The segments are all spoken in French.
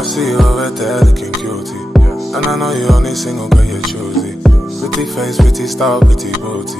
I see you over there looking cutie. And I know you only single girl, you're choosy. Pretty face, pretty style, pretty booty.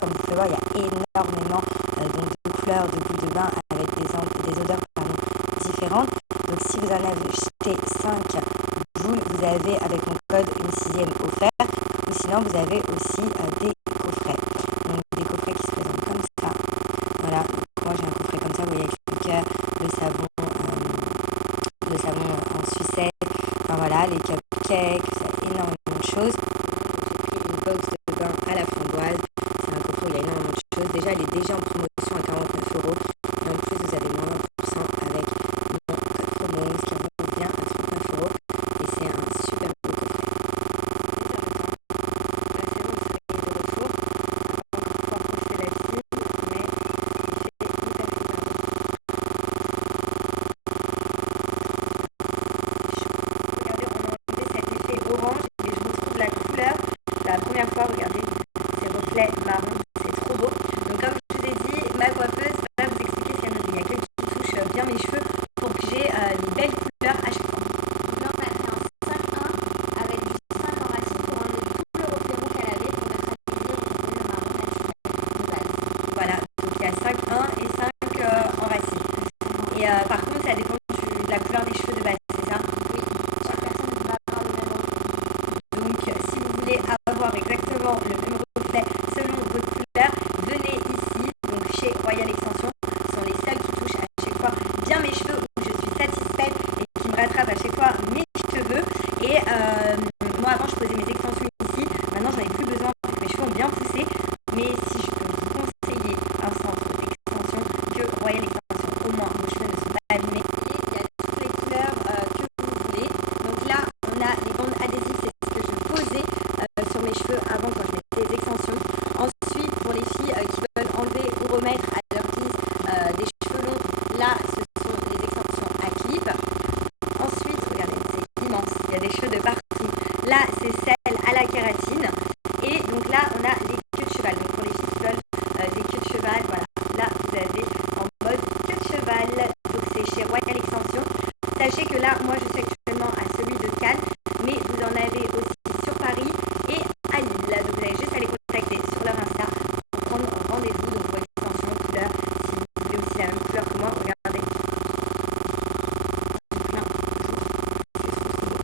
Comme vous pouvez voir, il y a énormément de couleurs, de goûts de bain avec des odeurs différentes. Donc si vous en avez acheté 5 boules, vous avez avec mon code une 6e offerte. Ou sinon vous avez aussi des coffrets. Donc des coffrets qui se présentent comme ça. Voilà, moi j'ai un coffret comme ça, vous voyez, avec le cœur, le savon en sucette, enfin voilà, les cupcakes, ça a énormément de choses. J'ai pris une box de bain à la framboise. C'est un coffret où il y a énormément de choses. Déjà, elle est déjà en promotion à 49 €. Et en plus, vous avez moins 20% avec mon code promo, ce qui revient à 39 €. Et c'est un super beau coffret. Orange et je retrouve la couleur la première fois, regardez ces reflets marron, c'est trop beau. Donc comme je vous ai dit, ma coiffeuse va vous expliquer ce qu'elle me dit. Il y a quelqu'un qui touche bien mes cheveux pour que j'ai les belles couleurs à chaque fois. Là on a fait un 5-1 avec du 5 en racine pour enlever tout le reflet roux qu'elle avait pour mettre à l'équilibre et le marron naturel de base. Voilà, donc il y a 5-1 et 5 en racine. Et par contre ça dépend de la couleur des cheveux de base, c'est ça? Oui, chaque personne va avoir le même reflet. Donc si vous voulez avoir exactement le même reflet selon votre couleur, venez ici, donc chez Royal Extension. Ce sont les seuls qui touchent à chaque fois bien mes cheveux, où je suis satisfaite et qui me rattrapent à chaque fois mes cheveux. Et moi avant je posais mes extensions ici, maintenant j'en ai plus besoin parce que mes cheveux ont bien poussé. Mais si je peux vous conseiller un centre d'extension que Royal Extension, au moins vos cheveux ne sont pas abîmés. Et il y a toutes les couleurs que vous voulez. Donc là on a les bandes adhésives, c'est ce que je posais sur mes cheveux avant quand je mettais des extensions. Ensuite pour les filles qui veulent enlever ou remettre à leur guise des cheveux longs, là ce sont les extensions à clip. Ensuite regardez, c'est immense, il y a des cheveux de partout. Là c'est celle à la kératine. Et donc là on a les queues de cheval. Donc pour les filles qui veulent des queues de cheval, voilà, là vous avez en mode queue de cheval. Donc c'est chez Royal Extension. Sachez que là moi je suis actuellement à celui de Cannes, mais vous en avez aussi sur Paris et à Lille. Donc vous avez juste à les contacter sur leur Insta pour prendre rendez-vous donc pour extension couleur. Si vous voulez aussi la même couleur que moi, regardez. Plein. C'est trop beau.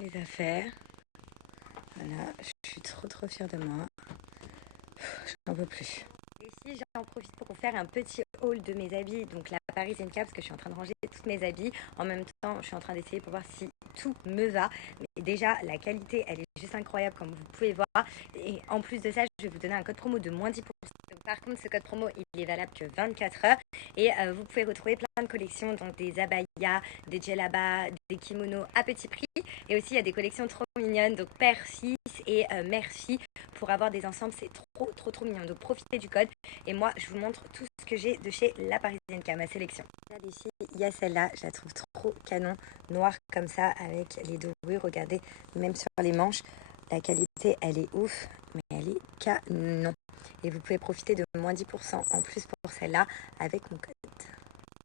les affaires. Voilà, je suis trop fière de moi. J'en peux plus. Et si j'en profite pour vous faire un petit haul de mes habits, donc la Parisienne K, parce que je suis en train de ranger tous mes habits. En même temps, je suis en train d'essayer pour voir si tout me va. Mais déjà, la qualité, elle est juste incroyable, comme vous pouvez voir. Et en plus de ça, je vais vous donner un code promo de moins 10%. Par contre, ce code promo, il est valable que 24 heures. Et vous pouvez retrouver plein de collections, donc des abayas, des djellabas, des kimonos à petit prix. Et aussi, il y a des collections trop mignonnes, donc père-fils et mère-fille. Pour avoir des ensembles, c'est trop mignon. Donc profitez du code. Et moi, je vous montre tout ce que j'ai de chez La Parisienne K, ma sélection. Là, les filles, il y a celle-là, je la trouve trop canon, noire comme ça, avec les dorures. Regardez, même sur les manches, la qualité, elle est ouf, mais elle est canon. Et vous pouvez profiter de moins 10% en plus pour celle-là avec mon code.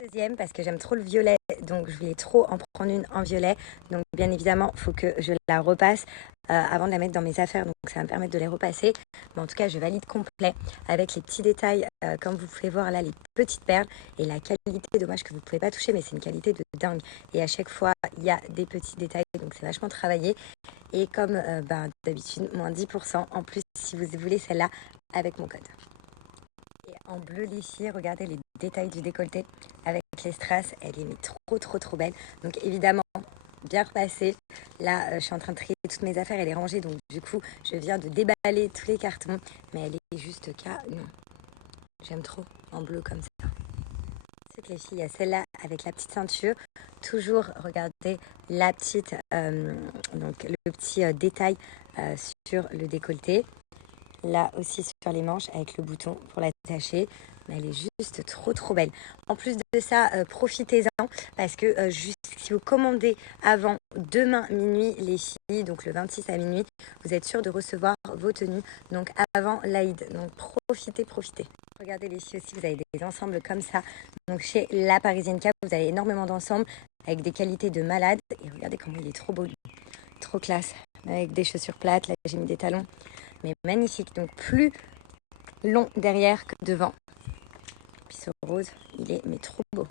Deuxième, parce que j'aime trop le violet, donc je voulais trop en prendre une en violet. Donc bien évidemment, il faut que je la repasse avant de la mettre dans mes affaires. Donc ça va me permettre de les repasser. Mais en tout cas, je valide complet avec les petits détails, comme vous pouvez voir là, les petites perles. Et la qualité, dommage que vous ne pouvez pas toucher, mais c'est une qualité de dingue. Et à chaque fois, il y a des petits détails, donc c'est vachement travaillé. Et comme d'habitude, moins 10% en plus si vous voulez celle-là avec mon code. En bleu les filles, regardez les détails du décolleté avec les strass, elle est trop belle. Donc évidemment, bien repassée. Là, je suis en train de trier toutes mes affaires, elle est rangée. Donc du coup, je viens de déballer tous les cartons. Mais elle est juste canon. J'aime trop en bleu comme ça. Ensuite les filles, il y a celle-là avec la petite ceinture. Toujours, regardez la petite, donc le petit détail sur le décolleté. Là aussi sur les manches avec le bouton pour l'attacher. Mais elle est juste trop belle. En plus de ça, profitez-en parce que juste si vous commandez avant demain minuit les filles, donc le 26 à minuit, vous êtes sûr de recevoir vos tenues donc avant l'Aïd. Donc profitez. Regardez les filles aussi, vous avez des ensembles comme ça. Donc chez La Parisienne K, vous avez énormément d'ensembles avec des qualités de malade. Et regardez comment il est trop beau, trop classe. Avec des chaussures plates, là j'ai mis des talons. Mais magnifique, donc plus long derrière que devant. Puis ce rose, il est mais trop beau.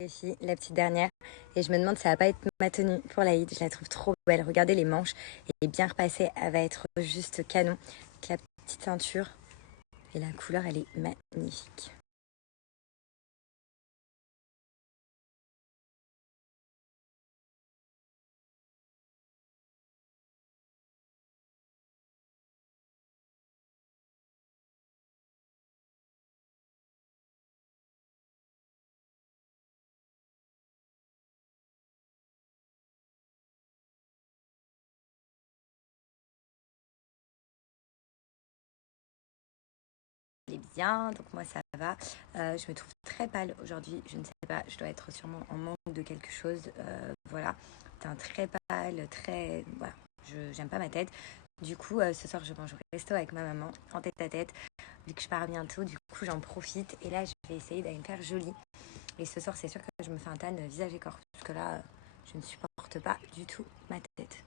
Les filles, la petite dernière, et je me demande si ça va pas être ma tenue pour l'Aïd. Je la trouve trop belle. Regardez les manches, et bien repassée, elle va être juste canon. Avec la petite ceinture, et la couleur, elle est magnifique. Elle est bien, donc moi ça va. Je me trouve très pâle aujourd'hui, je ne sais pas, je dois être sûrement en manque de quelque chose. Voilà, teint très pâle, très... Voilà, j'aime pas ma tête. Du coup, ce soir je mange au resto avec ma maman, en tête à tête, vu que je pars bientôt. Du coup, j'en profite et là je vais essayer d'aller me faire jolie. Et ce soir, c'est sûr que je me fais un tan visage et corps, parce que là, je ne supporte pas du tout ma tête.